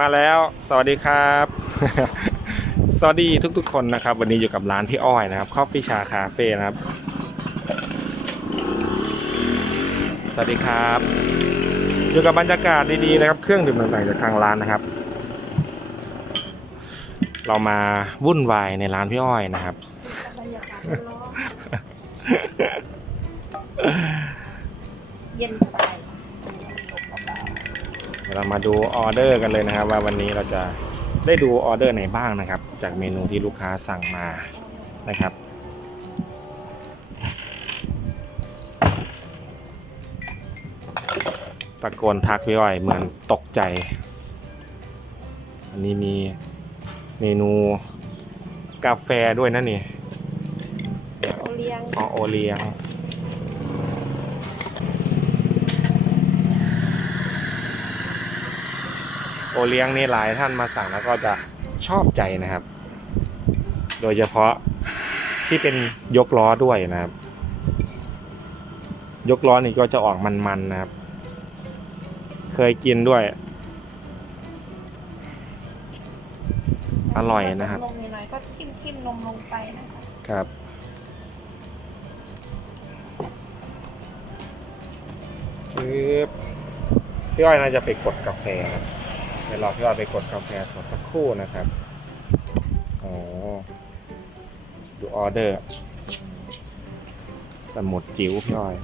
มาแล้ว สวัสดีครับ สวัสดีทุกๆ คนนะครับ วันนี้อยู่กับร้านพี่อ้อยนะครับคอฟฟี่ชาคาเฟ่นะครับ สวัสดีครับอยู่กับบรรยากาศดีๆนะครับ เครื่องดื่มต่างๆจากทางร้านนะครับ เรามาวุ่นวายในร้านพี่อ้อยนะครับ เย็นสบาย เดี๋ยวเรามาดูออเดอร์กันเลยนะครับ ว่าวันนี้เราจะได้ดูออเดอร์ไหนบ้างนะครับ จากเมนูที่ลูกค้าสั่งมานะครับตะโกนทักพี่อ้อยเหมือนตกใจ อันนี้มีเมนูกาแฟด้วยนะนี่โอเลี้ยงของโอเลี้ยง โอ เลี้ยงนี่หลายท่านมาสั่งแล้วก็จะชอบใจนะครับ โดยเฉพาะที่เป็นยกล้อด้วยนะครับ ยกล้อนี่ก็จะออกมันๆนะครับ เคยกินด้วย อร่อยนะครับลงหน่อยๆก็ทิ่มทิ่มๆนมลงไปนะคะครับคือพี่อ้อยน่าจะไปกดกาแฟครับ เดี๋ยวรอพี่อ้อยไปกดกาแฟสดสักครู่นะครับโอ้ดูออเดอร์ สมุดจิ๋วพี่อ้อย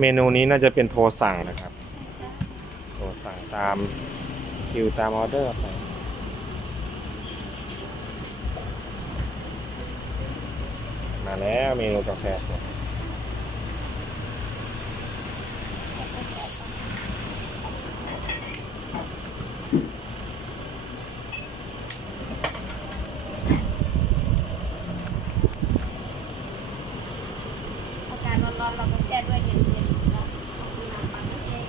เมนูนี้น่าจะเป็นโทรสั่งนะครับ โทรสั่งตามคิวตามออเดอร์ไปมาแล้วเมนูกาแฟสด อากาศร้อนๆเราก็แก้ด้วยเย็นๆเนาะซื้อน้ำปั่นเอง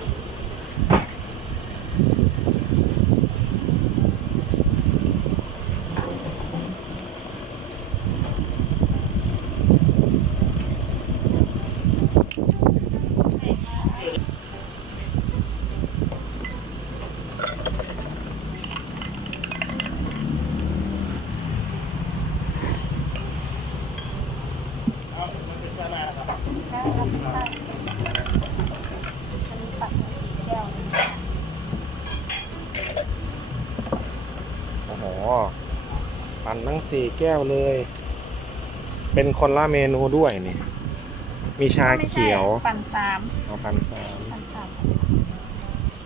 ค่ะรับได้อันนี้ปัดมาสีแก้วนะคะ โอ้โห ปั่นทั้ง สี่แก้วเลย เป็นคนละเมนูด้วยนี่ มีชาเขียวปั่นสามเอาพันสามปั่นสาม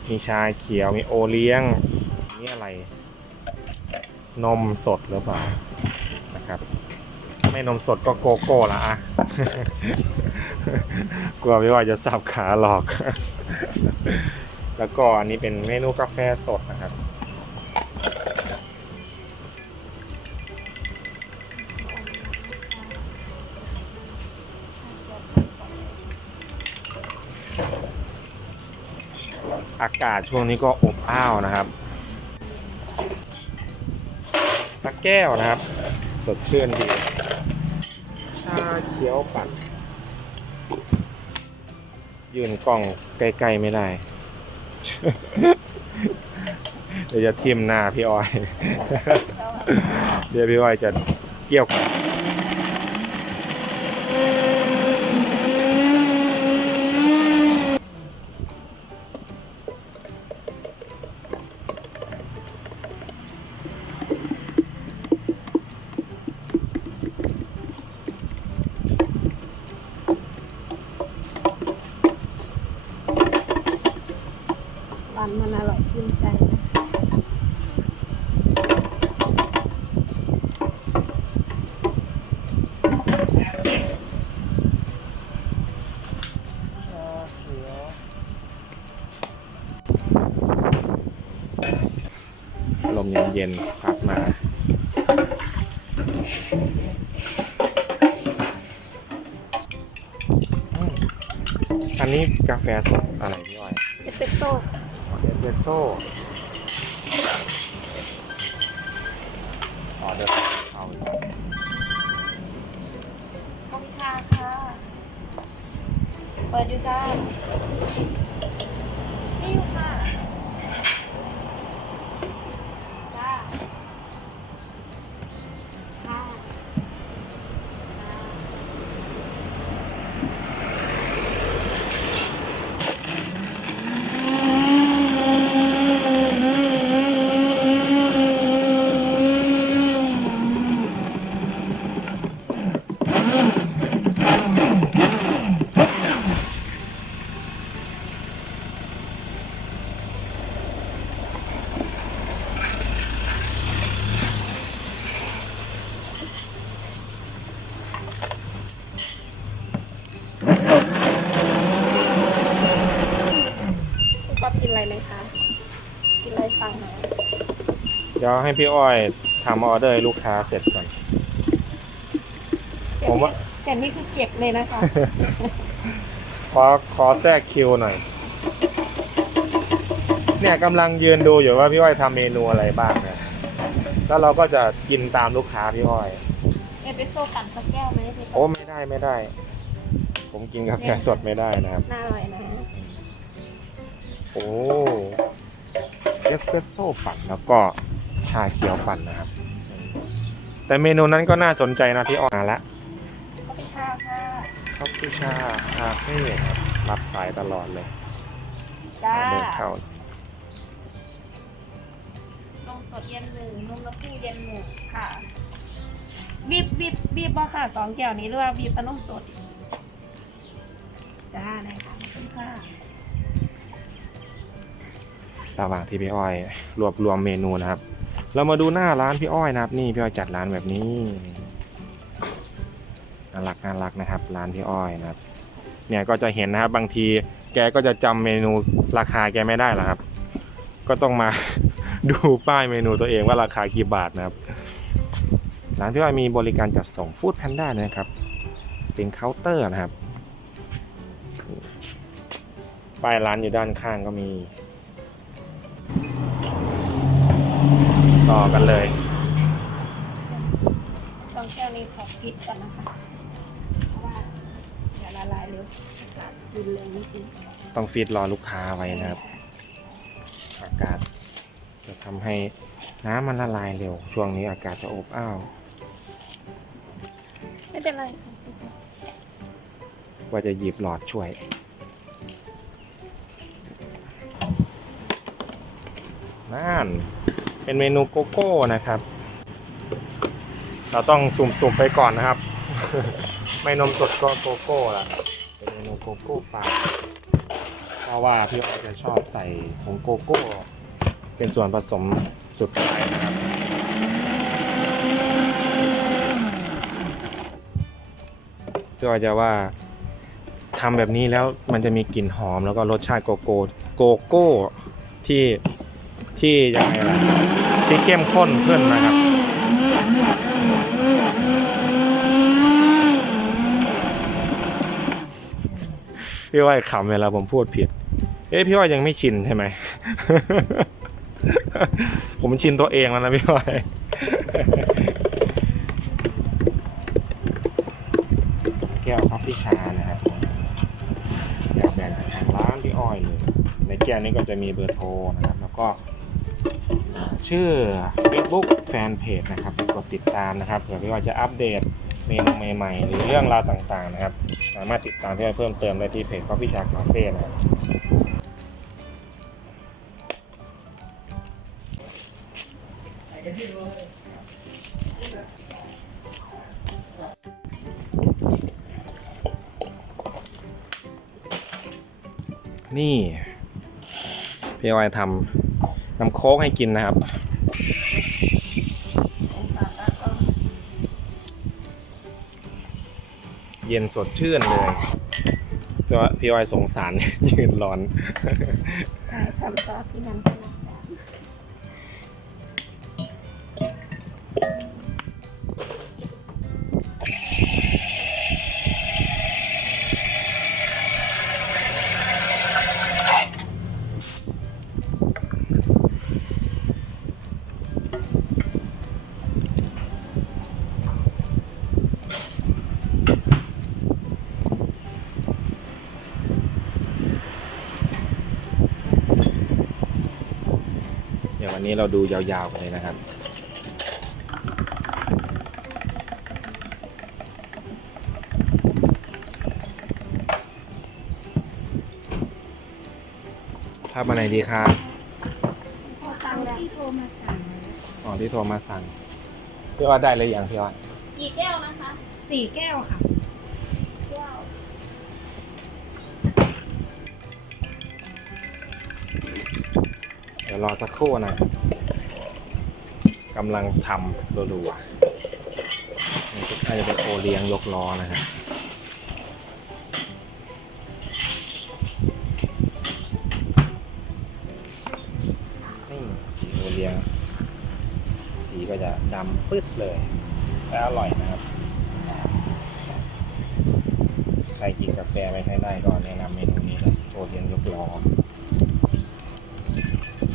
มีชาเขียวมีโอเลี้ยงนี่อะไร นมสดหรือเปล่านะครับ ไม่นมสดก็โกโก้ละอะ กลัวพี่ว่าจะสับขาหลอก แล้วก็อันนี้เป็นเมนูกาแฟสดากาศช่วงนี้ก็อบอ้าวนะครับสักแก้วนะครับ สดชื่นดีชาเขียวปั่นยืนกล้องใกลๆไม่ได้ เดี๋ยวจะทิมหน้าพี่อ้อย เดี๋ยวพี่อ้อยจะเกี่ยวกับ เย็นๆพัดมาอันนี้กาแฟสดอะไรพี่อ้อยเอสเปรสโซ่เอสเปรสโซ่ออเดอร์เอาอีก กงชาค่ะ เปิดดูจ้านี่อยู่ค่ะ เลยคะ กินอะไรสั่งหน่อยเดี๋ยวให้พี่อ้อยทำออเดอร์ให้ลูกค้าเสร็จก่อน เสร็จผมว่าเสร็จนี่คือเก็บเลยนะคะ ขอขอแทรกคิวหน่อย เนี่ยกำลังยืนดูอยู่ว่าพี่อ้อยทำเมนูอะไรบ้างเนี่ยแล้วเราก็จะกินตามลูกค้าพี่อ้อย เอสเปรสโซ่ปั่นสักแก้วไหมพี่โอ้ไม่ได้ไม่ได้ ผมกินกาแฟสดไม่ได้นะครับ น่าอร่อยนะ โอ้ เอสเปรสโซ่ปั่นแล้วก็ชาเขียวปั่นนะครับ แต่เมนูนั้นก็น่าสนใจนะพี่อ้อยมาละข้าวพิชาค่ะคอฟฟี่ชาคาเฟ่ครับรับสายตลอดเลยจ้าเดินเข้านมสดเย็นหนึ่งนมละคู่เย็นหนึ่งค่ะบีบบีบบีบบ่ค่ะสองแก้วนี้หรือว่าบีบปลานมสด จ้าได้ค่ะขอบคุณค่ะ ระหว่างที่พี่อ้อย รวบรวมเมนูนะครับ เรามาดูหน้าร้านพี่อ้อยนะครับ นี่พี่อ้อยจัดร้านแบบนี้น่ารักน่ารักนะครับ ร้านพี่อ้อยนะครับ เนี่ยก็จะเห็นนะครับ บางทีแกก็จะจำเมนูราคาแกไม่ได้หรอกครับ ก็ต้องมาดูป้ายเมนูตัวเองว่าราคากี่บาทนะครับร้านพี่อ้อยมีบริการจัดส่งฟู้ดแพนด้านะครับ เป็นเคาน์เตอร์นะครับ ป้ายร้านอยู่ด้านข้างก็มี ต่อกันเลยสองแก้วนี้ขอปิดก่อนนะคะ เพราะว่าเดี๋ยวละลายเร็วอากาศรุนแรงจริงต้องฟีดรอลูกค้าไว้นะครับ อากาศ จะทำให้น้ำมันละลายเร็ว ช่วงนี้อากาศจะอบอ้าว ไม่เป็นไรค่ะว่าจะหยิบหลอดช่วย นั่นเป็นเมนูโกโก้นะครับ เราต้องสุ่มๆไปก่อนนะครับ ไม่นมสดก็โกโก้ละเป็นเมนูโกโก้ปลาเพราะว่าพี่อ้อยจะชอบใส่ผงโกโก้ เป็นส่วนผสมสุดท้ายนะครับ พี่อ้อยจะว่าทำแบบนี้แล้วมันจะมีกลิ่นหอมแล้วก็รสชาติโกโก้โกโก้ที่ ที่ยังไงล่ะที่เข้มข้นขึ้นนะครับ พี่อ้อยขำเวลาผมพูดผิด เอ๊ะพี่อ้อยยังไม่ชินใช่ไหม ผมชินตัวเองแล้วนะพี่อ้อยแก้วคอฟฟี่ชานะครับแก้วแบรนด์ทางร้านพี่อ้อยเลย ในแก้วนี้ก็จะมีเบอร์โทรนะครับ แล้วก็ ชื่อ Facebook Fanpage นะครับกดติดตามนะครับเผื่อพี่อ้อยจะอัปเดตเมนูใหม่ๆ หรือเรื่องราวต่างๆนะครับ สามารถติดตามพี่อ้อยเพิ่มเติมได้ที่เพจคอฟฟี่ชาคาเฟ่นะครับนี่พี่อ้อยทำ น้ำโค้กให้กินนะครับ เย็นสดชื่นเลยพี่อ้อยสงสาร ยืนร้อน ใช่ทำซอสที่นั่นค่ะเดี๋ยววันา เราดูยาวๆกันเลยนะครับ ภาพมาไหนดีครับพอสั่งแล้วที่โทรมาสั่งอ๋อที่โทรมาสั่งพี่อ้อยได้เลยอย่างพี่อ้อยกี่แก้วนะคะสี่แก้วค่ะ รอสักครู่นะกำลังทำรัวๆนี่น่าจะเป็นโอเลี้ยงยกล้อนะครับสีโอเลี้ยง สีก็จะดำปึ๊ดเลยแต่อร่อยนะครับ ใครกินกาแฟไม่ค่อยได้ก็แนะนำเมนูนี้เลยโอเลี้ยงยกล้อ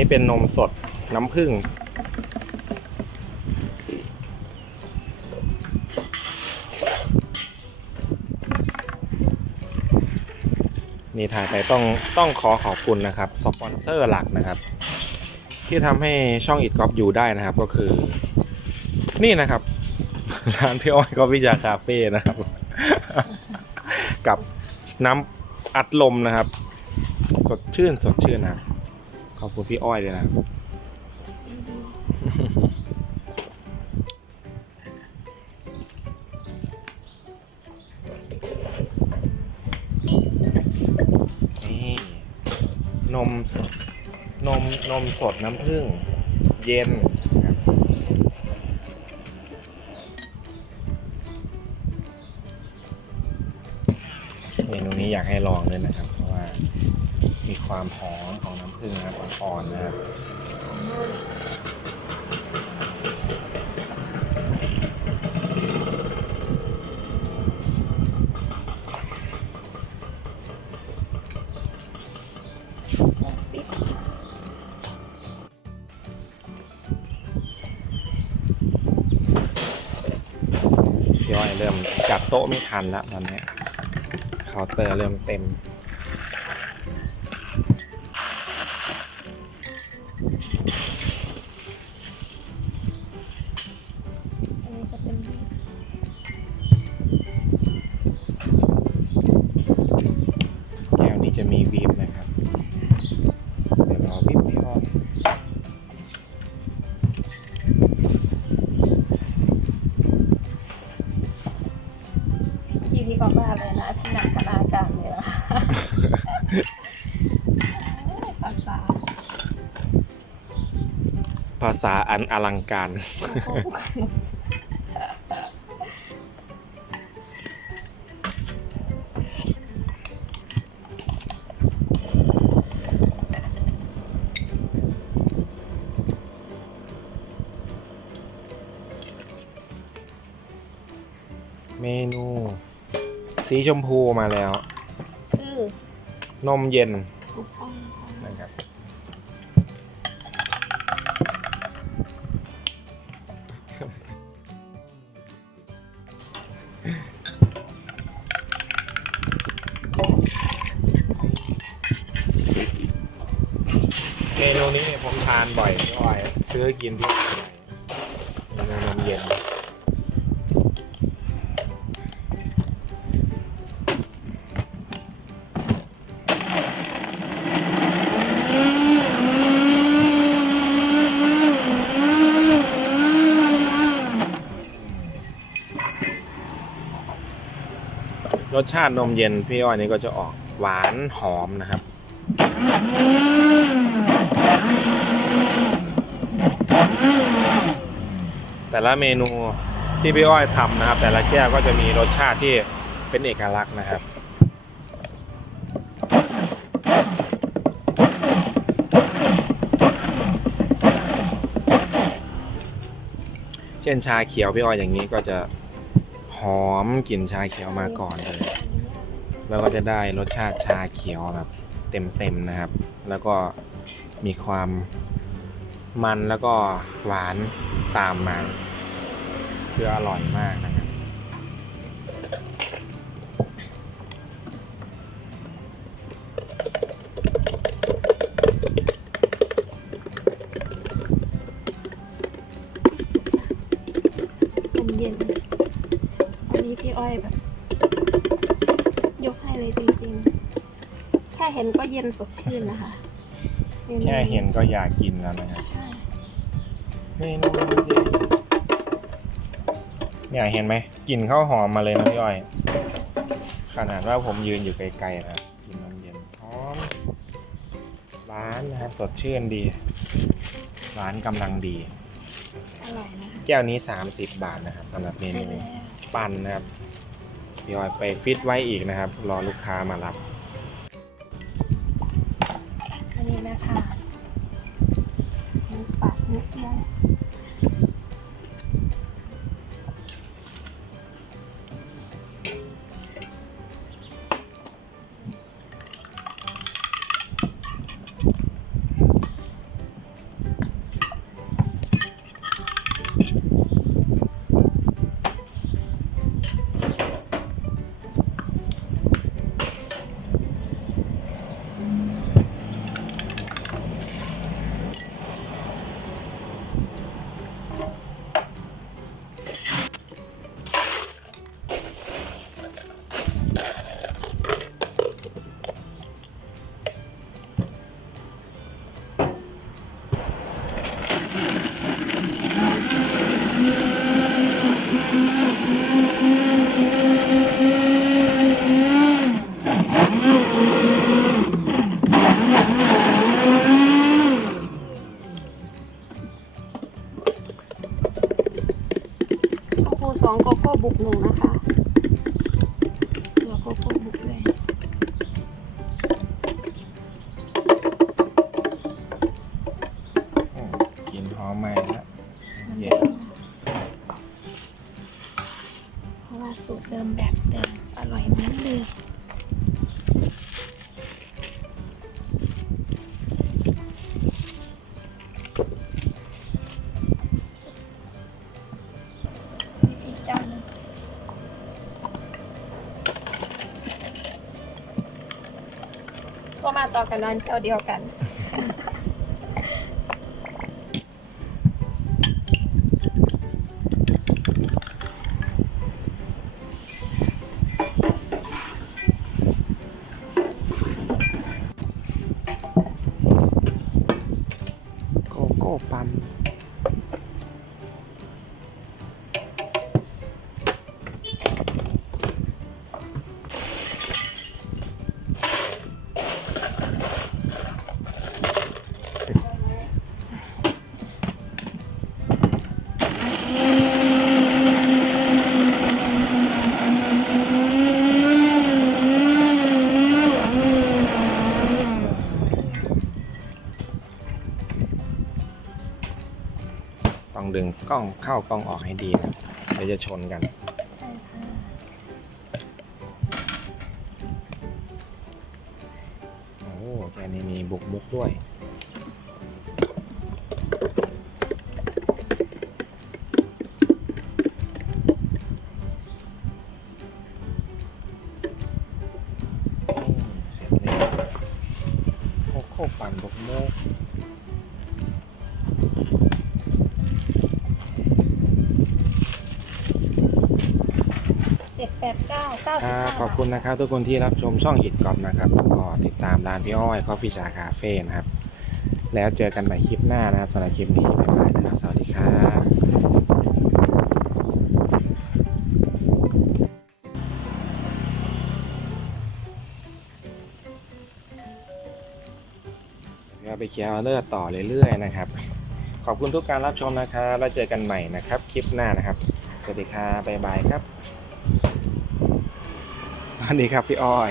นี้เป็นนมสดน้ำผึ้งนี่ถ่ายไปต้องต้องขอขอบคุณนะครับสปอนเซอร์หลักนะครับ ที่ทำให้ช่องอิดกอฟอยู่ได้นะครับก็คือ นี่นะครับร้านพี่อ้อยก็วิจาคาเฟ่นะครับ กับน้ำอัดลมนะครับ สดชื่นสดชื่นนะครับ ขอบคุณพี่อ้อยด้วยนะ นี่นม นม นมสดน้ำผึ้งเย็นเมนูนี้อยากให้ลอง ความหอมของน้ำผึ้งนะครับอ่อนๆนะครับพี่อ้อยเริ่มจัดโต๊ะไม่ทันแล้วตอนนี้เคาน์เตอร์เริ่มเต็มาษาอันอลังการ เมนู สีชมพูมาแล้ว คือนมเย็น ซื้อกินที่ไหนเมนูนมเย็นรสชาตินมเย็นพี่อ้อยนี่ก็จะออกหวานหอมนะครับ แต่ละเมนูที่พี่อ้อยทำนะครับ แต่ละแก้วก็จะมีรสชาติที่เป็นเอกลักษณ์นะครับเช่นชาเขียวพี่อ้อยอย่างนี้ก็จะหอมกลิ่นชาเขียวมาก่อนเลย แล้วก็จะได้รสชาติชาเขียวแบบเต็มๆนะครับ แล้วก็มีความมันแล้วก็หวาน ตามมา คืออร่อยมากนะครับนมเย็นอันนี้พี่อ้อยแบบ ยกให้เลยจริงๆ แค่เห็นก็เย็นสดชื่นนะคะมนูแค่เห็นก็อยากกินแล้วนะครับใช่ เมนูเย็นเนี่ยเห็นไหมกลิ่นข้าวหอมมาเลยนะพี่อ้อย ขนาดว่าผมยืนอยู่ไกลๆนะครับกลินน้ำเย็นหอมหวานนะครับสดชื่นดีหวานกำลังดีอร่อยนะแก้วนี้ 30 บาทนะครับสำหรับเมใช่นูแล้วปั่นนะครับพี่อ้อยไปฟิตไว้อีกนะครับ รอลูกค้ามารับ กลินหอมใหม่ล้วมันเย็เดินเพราะว่าสูตรเดิมแบบเดิมอร่อยเหมือนเดิมอีกจานหนึ่งก็มาต่อกันร้านเจ้าเดียวกัน โก้ปั่น ต้องดึงกล้องเข้ากล้องออกให้ดีนะเดี๋ยวจะชนกันโอ้แกนี่มีบุกมุกด้วย ขอบคุณนะครับ ทุกคนที่รับชมช่องอิดกอบนะครับก็ติดตามร้านพี่อ้อยคอฟฟี่ชาคาเฟ่นะครับ แล้วเจอกันใหม่คลิปหน้านะครับสำหรับคลิปนี้บ๊ายบายนะครับ สวัสดีครับก็ไปเคลียร์ออเดอร์ต่อเรื่อยๆนะครับ ขอบคุณทุกการรับชมนะครับ แล้วเจอกันใหม่นะครับ คลิปหน้านะครับ สวัสดีครับบ๊ายบายครับ สวัสดีครับพี่อ้อย